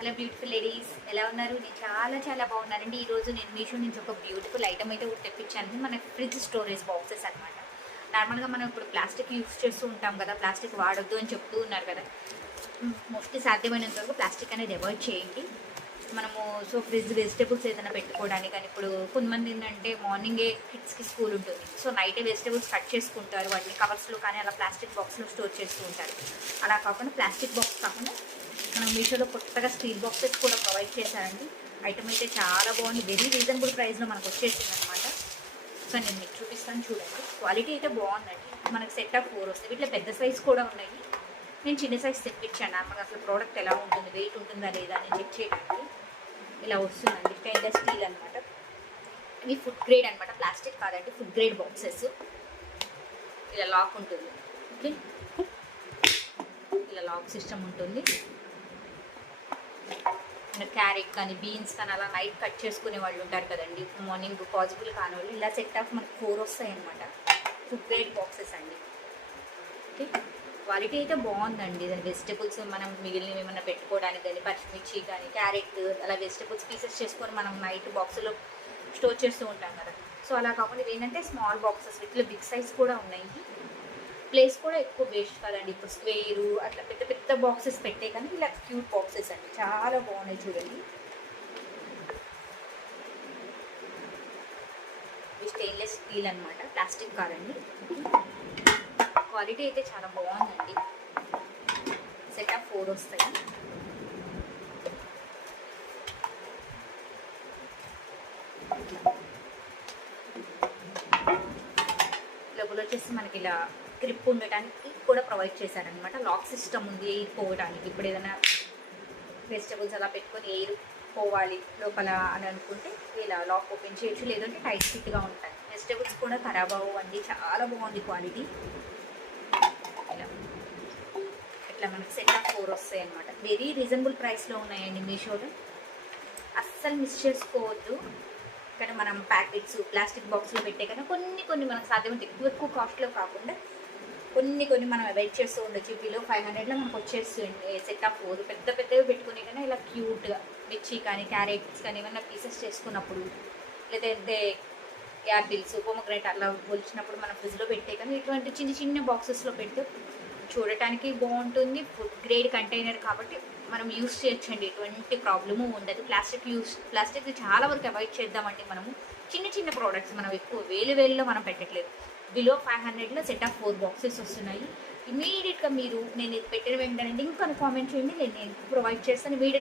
Hello beautiful ladies, ఎలా ఉన్నారు? నేను చాలా బాగున్నానండి. ఈరోజు నేను మీషో నుంచి ఒక బ్యూటిఫుల్ ఐటమ్ అయితే ఒకటి తెప్పించాను. మన ఫ్రిడ్జ్ స్టోరేజ్ బాక్సెస్ అనమాట. నార్మల్గా మనం ఇప్పుడు ప్లాస్టిక్ యూస్ చేస్తూ ఉంటాం కదా, ప్లాస్టిక్ వాడొద్దు అని చెప్తూ ఉన్నారు కదా. మోస్ట్లీ సాధ్యమైనంత వరకు ప్లాస్టిక్ అనేది అవాయిడ్ చేయండి. మనము ఫ్రిడ్జ్ వెజిటేబుల్స్ ఏదైనా పెట్టుకోవడానికి కానీ, ఇప్పుడు కొంతమంది ఏంటంటే మార్నింగే కిడ్స్కి స్కూల్ ఉంటుంది, సో నైటే వెజిటేబుల్స్ కట్ చేసుకుంటారు, వాటిని కవర్స్లో కానీ అలా ప్లాస్టిక్ బాక్స్లో స్టోర్ చేస్తూ ఉంటారు. అలా కాకుండా ప్లాస్టిక్ బాక్స్ కాకుండా మనం మీషోలో కొత్తగా స్టీల్ బాక్సెస్ కూడా ప్రొవైడ్ చేశారండి. ఐటమ్ అయితే చాలా బాగుంది, వెరీ రీజనబుల్ ప్రైస్లో మనకు వచ్చేసింది అనమాట. సో నేను మీకు చూపిస్తాను, చూడండి. క్వాలిటీ అయితే బాగుందండి. మనకు సెట్ ఆఫ్ 4 వస్తాయి. వీటిలో పెద్ద సైజ్ కూడా ఉన్నాయి. నేను చిన్న సైజ్ తెప్పించాను. నార్మల్గా అసలు ప్రోడక్ట్ ఎలా ఉంటుంది, వెయిట్ ఉంటుందా లేదా అని చెక్ చేయడానికి. ఇలా వస్తుందండి, స్టెయిన్లెస్ స్టీల్ అనమాట. ఇవి ఫుడ్ గ్రేడ్ అనమాట, ప్లాస్టిక్ కాదండి, ఫుడ్ గ్రేడ్ బాక్సెస్. ఇలా లాక్ ఉంటుంది, ఓకే. ఇలా లాక్ సిస్టమ్ ఉంటుంది. క్యారెట్ కానీ బీన్స్ కానీ అలా నైట్ కట్ చేసుకునే వాళ్ళు ఉంటారు కదండి, మార్నింగ్ పాసిబుల్ కాని వాళ్ళు ఇలా సెట్ ఆఫ్ మనకు 4 వస్తాయి అనమాట. ఫుడ్ గ్రేడ్ బాక్సెస్ అండి, ఓకే. క్వాలిటీ అయితే బాగుందండి. దాని వెజిటేబుల్స్ మనం మిగిలినవి ఏమైనా పెట్టుకోవడానికి కానీ, పచ్చిమిర్చి కానీ క్యారెట్ అలా వెజిటేబుల్స్ పీసెస్ చేసుకొని మనం నైట్ బాక్స్లో స్టోర్ చేస్తూ ఉంటాం కదా. సో అలా కాకుండా ఏంటంటే స్మాల్ బాక్సెస్, వీటిలో బిగ్ సైజ్ కూడా ఉన్నాయి. ప్లేస్ కూడా ఎక్కువ వేస్ట్ కదండి. ఇప్పుడు స్క్వేరు అట్లా పెద్ద పెద్ద బాక్సెస్ పెట్టే కానీ ఇలా క్యూట్ బాక్సెస్ అండి, చాలా బాగున్నాయి చూడండి. ఇవి స్టెయిన్లెస్ స్టీల్ అనమాట, ప్లాస్టిక్ కాదండి. క్వాలిటీ అయితే చాలా బాగుందండి. సెట్ ఆఫ్ 4 వస్తాయి. లోపల వచ్చేసి మనకి ఇలా గ్రిప్ ఉండటానికి కూడా ప్రొవైడ్ చేశారనమాట. లాక్ సిస్టమ్ ఉంది ఎయిర్ పోవడానికి. ఇప్పుడు ఏదైనా వెజిటబుల్స్ అలా పెట్టుకొని ఎయిర్ పోవాలి లోపల అని అనుకుంటే ఇలా లాక్ ఓపెన్ చేయొచ్చు, లేదంటే టైట్ ఫిట్గా ఉంటాయి. వెజిటబుల్స్ కూడా ఖరాబ్ అవ్వండి, చాలా బాగుంది క్వాలిటీ. ఇలా ఇట్లా మనకి సెట్ ఆఫ్ 4 వస్తాయి అనమాట. వెరీ రీజనబుల్ ప్రైస్లో ఉన్నాయండి మీషోలో, అస్సలు మిస్ చేసుకోవద్దు. కానీ మనం ప్యాకెట్స్ ప్లాస్టిక్ బాక్స్లో పెట్టే కన్నా కొన్ని మనకు సాధ్యమంటే ఎక్కువ కాస్ట్లో కాకుండా కొన్ని మనం అవాయిడ్ చేస్తూ ఉండొచ్చు. బిలో 500లో మనకు వచ్చేస్తుంది సెట్ ఆఫ్ 4. పెద్దవి పెట్టుకునే కన్నా ఇలా క్యూట్గా మిర్చి కానీ క్యారెట్స్ కానీ ఏమైనా పీసెస్ చేసుకున్నప్పుడు, లేదంటే యాపిల్స్ పొమగ్రనేట్ అలా ఒలిచినప్పుడు మనం ఫ్రిడ్జ్లో పెట్టే కానీ ఇటువంటి చిన్న బాక్సెస్లో పెడితే చూడటానికి బాగుంటుంది. ఫుడ్ గ్రేడ్ కంటైనర్ కాబట్టి మనం యూస్ చేయొచ్చండి, ఎటువంటి ప్రాబ్లము ఉండదు. ప్లాస్టిక్ చాలా వరకు అవాయిడ్ చేద్దామండి. మనము చిన్న ప్రోడక్ట్స్ మనం ఎక్కువ వేలులో మనం పెట్టట్లేదు. బిలో 500లో సెట్ ఆఫ్ 4 బాక్సెస్ వస్తున్నాయి. ఇమీడియట్గా మీరు నేను పెట్టిన వెంటనే ఇంకా కామెంట్ చేయండి, నేను ప్రొవైడ్ చేస్తాను.